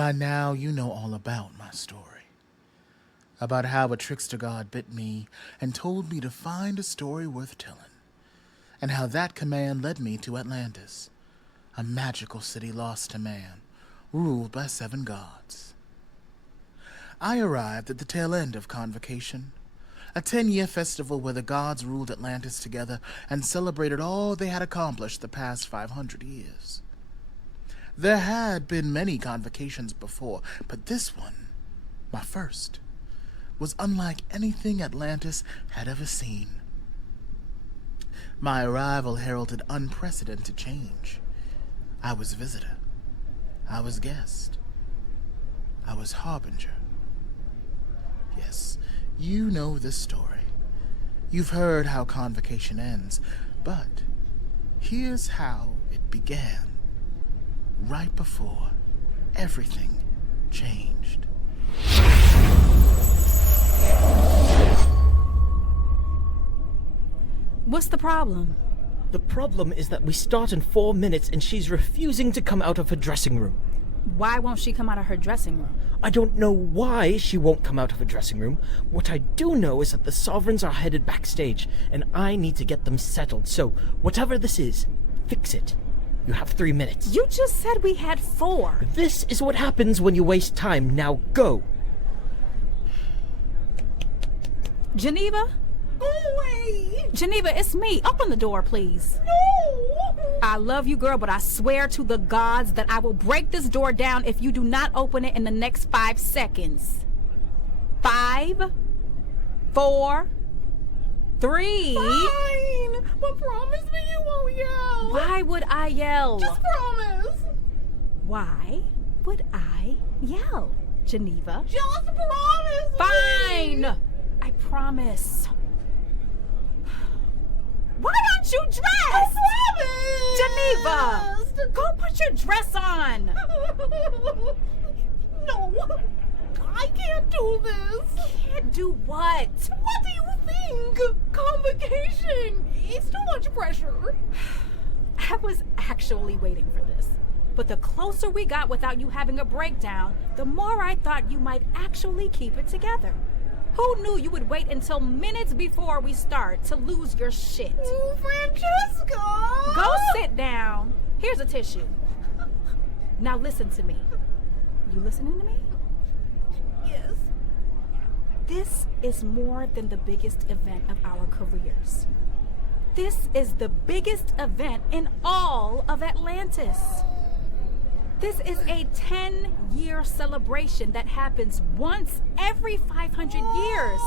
By now, you know all about my story. About how a trickster god bit me and told me to find a story worth telling. And how that command led me to Atlantis, a magical city lost to man, ruled by 7 gods. I arrived at the tail end of Convocation, a 10-year festival where the gods ruled Atlantis together and celebrated all they had accomplished the past 500 years. There had been many convocations before, but this one, my first, was unlike anything Atlantis had ever seen. My arrival heralded unprecedented change. I was visitor. I was guest. I was harbinger. Yes, you know this story. You've heard how Convocation ends, but here's how it began. Right before everything changed. What's the problem? The problem is that we start in 4 minutes and she's refusing to come out of her dressing room. Why won't she come out of her dressing room? I don't know why she won't come out of her dressing room. What I do know is that the Sovereigns are headed backstage, and I need to get them settled. So, whatever this is, fix it. You have 3 minutes. You just said we had 4. This is what happens when you waste time. Now go. Geneva? Go away! Geneva, it's me. Open the door, please. No! I love you, girl, but I swear to the gods that I will break this door down if you do not open it in the next 5 seconds. 5, 4, 3. Fine! But promise me you won't yell! Why would I yell? Just promise! Why would I yell, Geneva? Just promise Fine! me. I promise. Why aren't you dressed? I promise! Geneva! Go put your dress on! No! I can't do this! Can't do what? What do you think? Convocation! It's too much pressure. I was actually waiting for this. But the closer we got without you having a breakdown, the more I thought you might actually keep it together. Who knew you would wait until minutes before we start to lose your shit? Ooh, Francesca! Go sit down. Here's a tissue. Now listen to me. You listening to me? Yes. This is more than the biggest event of our careers. This is the biggest event in all of Atlantis. This is a 10-year celebration that happens once every 500 years.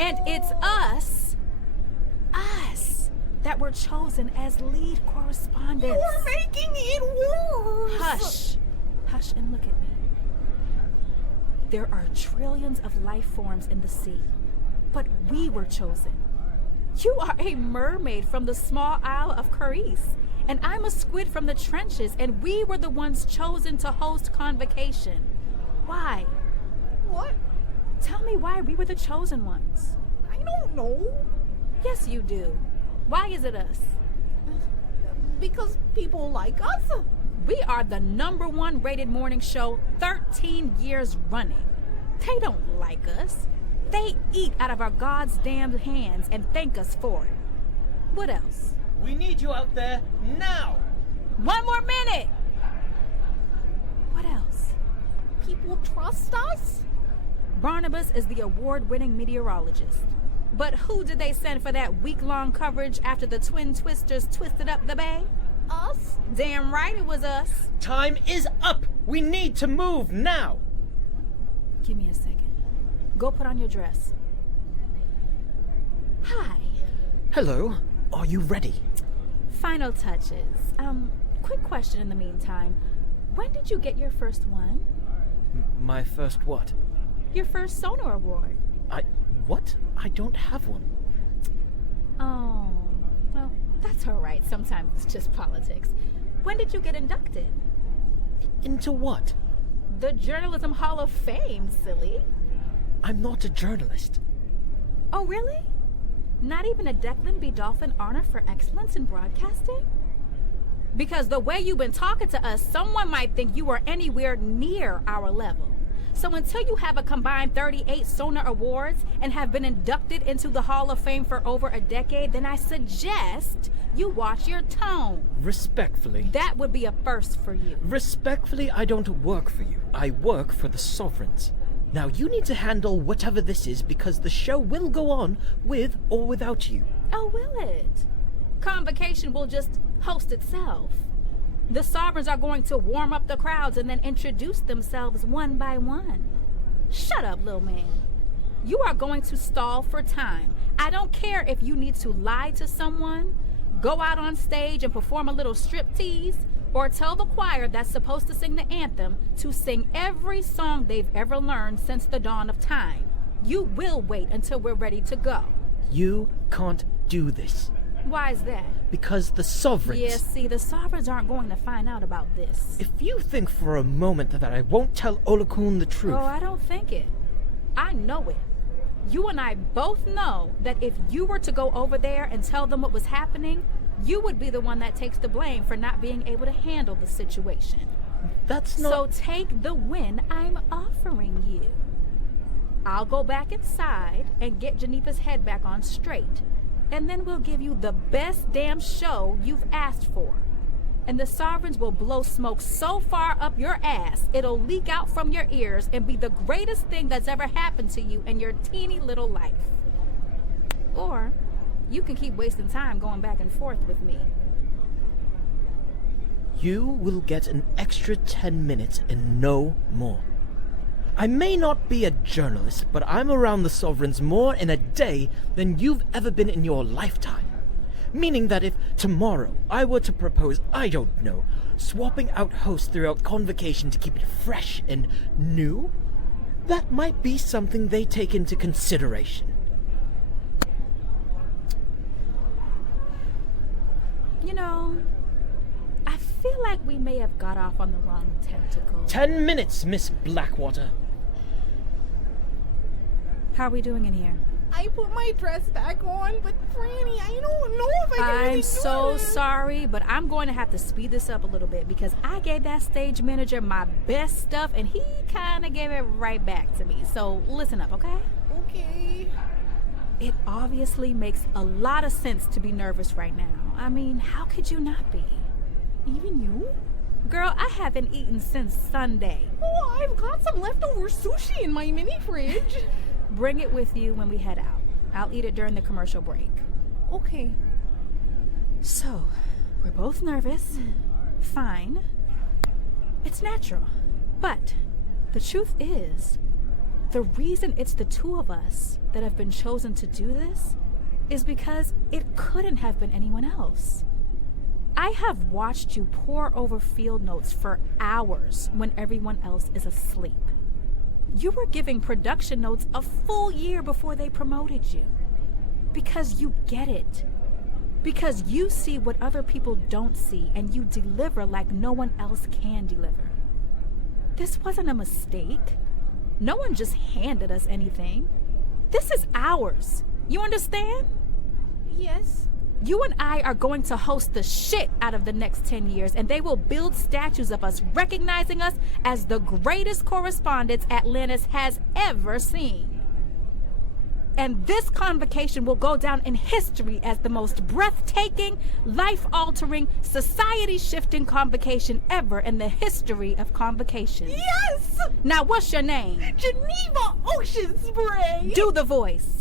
And it's us, that were chosen as lead correspondents. You're making it worse. Hush and look at me. There are trillions of life forms in the sea, but we were chosen. You are a mermaid from the small isle of Caris, and I'm a squid from the trenches, and we were the ones chosen to host Convocation. Why? What? Tell me why we were the chosen ones. I don't know. Yes, you do. Why is it us? Because people like us. We are the #1 rated morning show 13 years running. They don't like us. They eat out of our God's damned hands and thank us for it. What else? We need you out there now. 1 more minute. What else? People trust us. Barnabas is the award-winning meteorologist. But who did they send for that week-long coverage after the Twin Twisters twisted up the bay? Us? Damn right it was us. Time is up. We need to move now. Give me a second. Go put on your dress. Hi. Hello. Are you ready? Final touches. Quick question in the meantime. When did you get your first one? My first what? Your first Sonar Award. What? I don't have one. Oh, well, that's all right. Sometimes it's just politics. When did you get inducted? Into what? The Journalism Hall of Fame, silly. I'm not a journalist. Oh, really? Not even a Declan B. Dolphin honor for excellence in broadcasting? Because the way you've been talking to us, someone might think you are anywhere near our level. So until you have a combined 38 Sonar Awards and have been inducted into the Hall of Fame for over a decade, then I suggest you watch your tone. Respectfully. That would be a first for you. Respectfully, I don't work for you. I work for the Sovereigns. Now you need to handle whatever this is because the show will go on with or without you. Oh, will it? Convocation will just host itself. The Sovereigns are going to warm up the crowds and then introduce themselves one by one. Shut up, little man. You are going to stall for time. I don't care if you need to lie to someone, go out on stage and perform a little striptease, or tell the choir that's supposed to sing the anthem to sing every song they've ever learned since the dawn of time. You will wait until we're ready to go. You can't do this. Why is that? Because the Sovereigns... Yeah, see, the Sovereigns aren't going to find out about this. If you think for a moment that I won't tell Olakun the truth... Oh, I don't think it. I know it. You and I both know that if you were to go over there and tell them what was happening, you would be the one that takes the blame for not being able to handle the situation. That's not... So take the win I'm offering you. I'll go back inside and get Geneva's head back on straight. And then we'll give you the best damn show you've asked for. And the Sovereigns will blow smoke so far up your ass, it'll leak out from your ears and be the greatest thing that's ever happened to you in your teeny little life. Or you can keep wasting time going back and forth with me. You will get an extra 10 minutes and no more. I may not be a journalist, but I'm around the Sovereigns more in a day than you've ever been in your lifetime. Meaning that if tomorrow I were to propose, I don't know, swapping out hosts throughout Convocation to keep it fresh and new, that might be something they take into consideration. You know, I feel like we may have got off on the wrong tentacle. 10 minutes, Miss Blackwater. How are we doing in here? I put my dress back on, but Franny, I don't know if I can really I'm do so this. sorry, but I'm going to have to speed this up a little bit because I gave that stage manager my best stuff and he kind of gave it right back to me. So listen up, okay? Okay. It obviously makes a lot of sense to be nervous right now. I mean, how could you not be? Even you? Girl, I haven't eaten since Sunday. Oh, I've got some leftover sushi in my mini fridge. Bring it with you when we head out. I'll eat it during the commercial break. Okay. So, we're both nervous. Fine. It's natural. But the truth is, the reason it's the two of us that have been chosen to do this is because it couldn't have been anyone else. I have watched you pore over field notes for hours when everyone else is asleep. You were giving production notes a full year before they promoted you. Because you get it. Because you see what other people don't see and you deliver like no one else can deliver. This wasn't a mistake. No one just handed us anything. This is ours. You understand? Yes. You and I are going to host the shit out of the next 10 years, and they will build statues of us, recognizing us as the greatest correspondents Atlantis has ever seen. And this convocation will go down in history as the most breathtaking, life-altering, society-shifting convocation ever in the history of convocations. Yes! Now, what's your name? Geneva Oceanspray! Do the voice.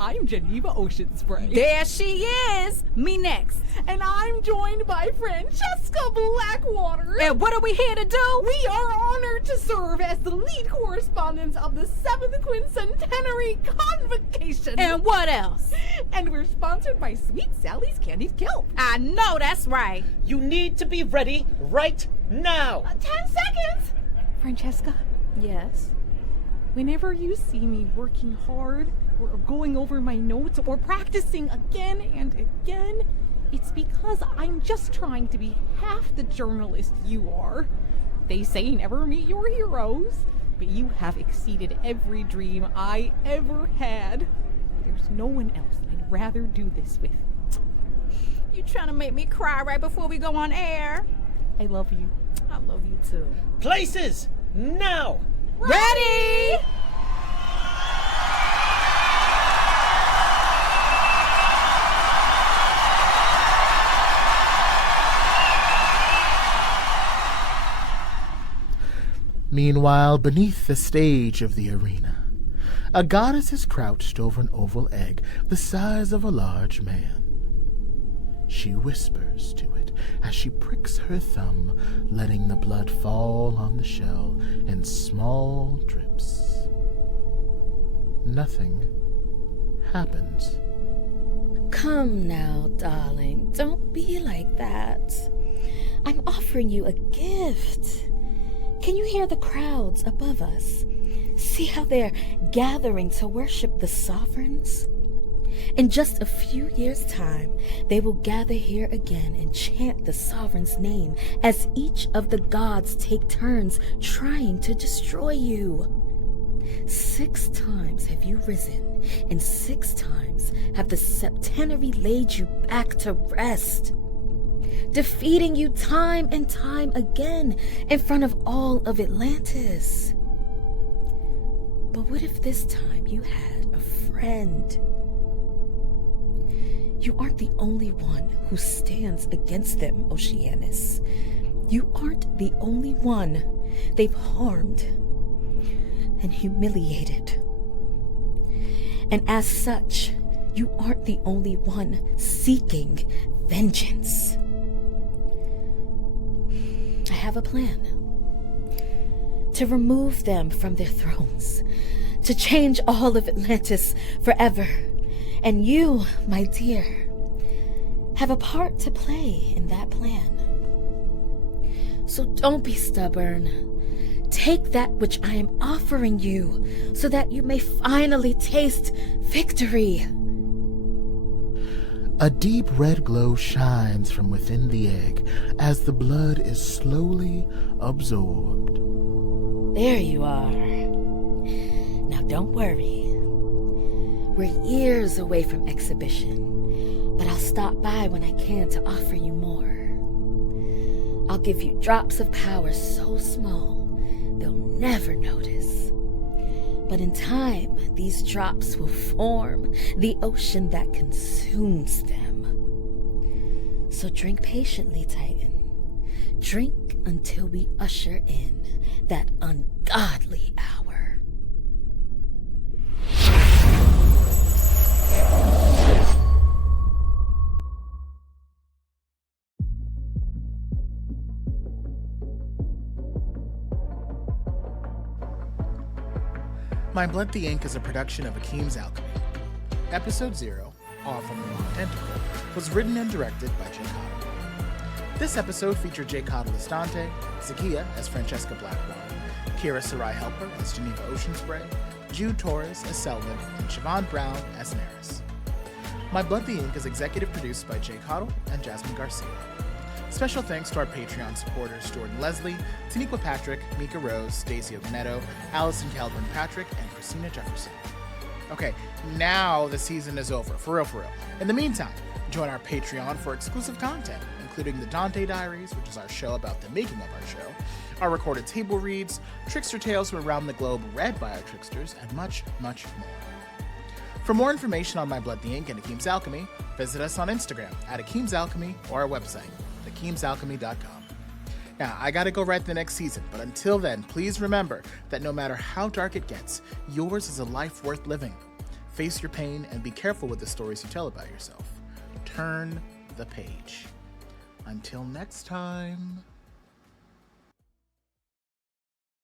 I'm Geneva Oceanspray. There she is. Me next. And I'm joined by Francesca Blackwater. And what are we here to do? We are honored to serve as the lead correspondents of the 7th Quincentenary Convocation. And what else? And we're sponsored by Sweet Sally's Candied Kelp. I know that's right. You need to be ready right now. 10 seconds. Francesca, Yes. whenever you see me working hard or going over my notes or practicing again and again, it's because I'm just trying to be half the journalist you are. They say never meet your heroes, but you have exceeded every dream I ever had. There's no one else I'd rather do this with. You trying to make me cry right before we go on air? I love you. I love you too. Places! Now! Ready? Meanwhile, beneath the stage of the arena, a goddess is crouched over an oval egg the size of a large man. She whispers to it as she pricks her thumb, letting the blood fall on the shell in small drips. Nothing happens. Come now, darling. Don't be like that. I'm offering you a gift. Can you hear the crowds above us? See how they're gathering to worship the sovereigns? In just a few years' time, they will gather here again and chant the sovereign's name as each of the gods take turns trying to destroy you. 6 times have you risen, and 6 times have the septenary laid you back to rest, defeating you time and time again in front of all of Atlantis. But what if this time you had a friend? You aren't the only one who stands against them, Oceanus. You aren't the only one they've harmed and humiliated. And as such, you aren't the only one seeking vengeance. I have a plan. To remove them from their thrones. To change all of Atlantis forever. And you, my dear, have a part to play in that plan. So don't be stubborn. Take that which I am offering you, so that you may finally taste victory. A deep red glow shines from within the egg as the blood is slowly absorbed. There you are. Now don't worry. We're years away from exhibition, but I'll stop by when I can to offer you more. I'll give you drops of power so small they'll never notice. But in time, these drops will form the ocean that consumes them. So drink patiently, Titan. Drink until we usher in that ungodly hour. My Blood the Ink is a production of Akim's Alchemy. Episode 0, Off on the Long Tentacle, was written and directed by J.Cottle. This episode featured J.Cottle as Dante, Zakiyyah as Francesca Blackwater, Kira Sarai Helper as Geneva Oceanspray, Jude Torres as Selwyn, and Shavonne Brown as Neris. My Blood the Ink is executive produced by J.Cottle and Jasmine Garcia. Special thanks to our Patreon supporters Jordan Leslie, Taniqua Patrick, Mika Rose, Stacey Oganeto, Allison Calvin Patrick, and Christina Jefferson. Okay, now the season is over, for real, for real. In the meantime, join our Patreon for exclusive content, including the Dante Diaries, which is our show about the making of our show, our recorded table reads, Trickster Tales from Around the Globe read by our tricksters, and much, much more. For more information on My Blood the Ink and Akim's Alchemy, visit us on Instagram at Akim's Alchemy or our website, akimsalchemy.com. Now, I gotta go write the next season, but until then, please remember that no matter how dark it gets, yours is a life worth living. Face your pain and be careful with the stories you tell about yourself. Turn the page. Until next time.